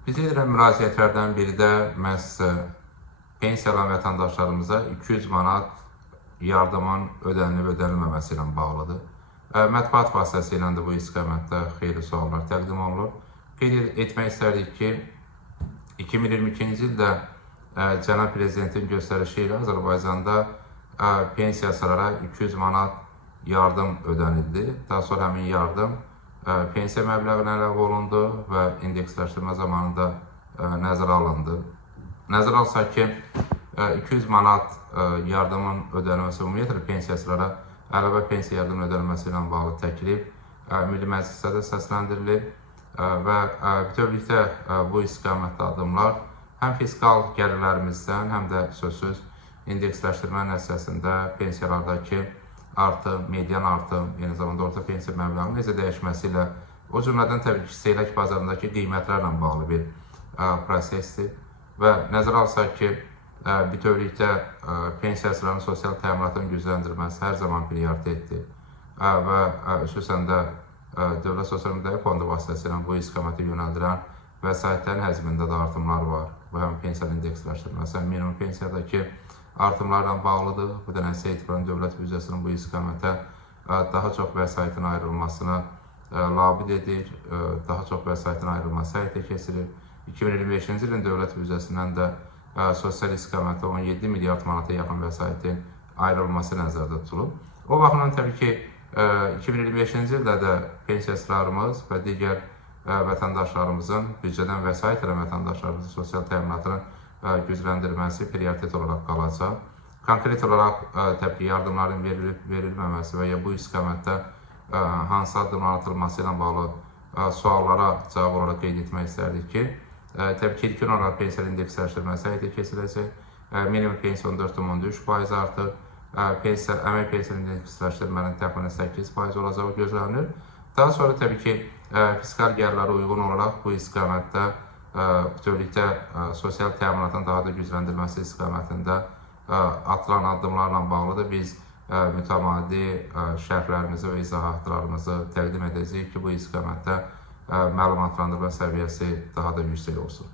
Bizə edilən müraciətlərdən biri də məhz pensiya alan vətəndaşlarımıza 200 manat yardımın ödənilib-ödənilməməsi ilə bağlıdır. Mətbuat vasitəsilə də bu istiqamətdə xeyli suallar təqdim olunur. Qeyd etmək istərdik ki, 2022-ci ildə Cənab Prezidentin göstərişi ilə Azərbaycanda pensiyasılara 200 manat yardım ödənildi. Daha sonra həmin yardım pensiya məbləğinə əlavə olundu və indeksləşdirmə zamanında nəzərə alındı. Nəzərə alsaq ki, 200 manat yardımın ödənilməsi, ümumiyyətlə pensiyasılara əlavə pensiya yardımının ödənilməsi ilə bağlı təklif Milli Məclisdə də səsləndirilib və bütövlükdə bu istiqamətdə addımlar həm fiskal gəlirlərimizdən, həm də sözsüz indeksləşdirmə nəticəsində pensiyalardakı artım, median artım, eyni zamanda orta pensiya məbləğinin necə dəyişməsi ilə, o cümlədən təbii ki, istehlak bazarındakı qiymətlərlə bağlı bir prosesdir və nəzərə alsaq ki, bütövlükdə pensiyasıların sosial təminatın gücləndirilməsi hər zaman prioritetdir və xüsusən də Dövlət Sosial Müdafiə Fondu vasitəsilə bu istiqamətə yönəldilən vəsaitlərin həzmində də artımlar var. Bu həm pensiya indeksləşdirilməsi, həm minimum pensiyadakı artımlarla bağlıdır. Bu da nəticə etibarən dövlət büdcəsinin bu istiqamətə daha çox vəsaitin ayrılmasına labid edir, daha çox vəsaitin ayrılması həyata keçirir. 2025-ci ilin dövlət büdcəsindən də sosial istiqamətdə 17 milyard manata yaxın vəsaitin ayrılması nəzərdə tutulub. O baxımdan təbii ki, 2025-ci ildə də pensiyasılarımız və digər vətəndaşlarımızın büdcədən vəsait edən vətəndaşlarımızın sosial təminatının gücləndirilməsi prioritet olaraq qalacaq. Konkret olaraq təbii ki, yardımların verilməməsi və ya bu istiqamətdə hansı addımlar atılması ilə bağlı suallara cavab olaraq qeyd etmək istərdik ki, təbii ki, ilkin olaraq pensiya indeksləşdirməsi həyata keçiriləcək. Minimum pensiya 14,3% artır. Əmək pensiya indeksləşdirmənin təxminən 8% olacağı gözlənilir. Daha sonra təbii ki, fiskal gəlirlərə uyğun olaraq bu istiqamətdə bütövlükdə sosial təminatın daha da gücləndirilməsi istiqamətində atılan addımlarla bağlı da biz mütəmadi şərhlərimizi və izahatlarımızı təqdim edəcəyik ki, bu istiqamətdə məlumatlandırma səviyyəsi daha da yüksək olsun.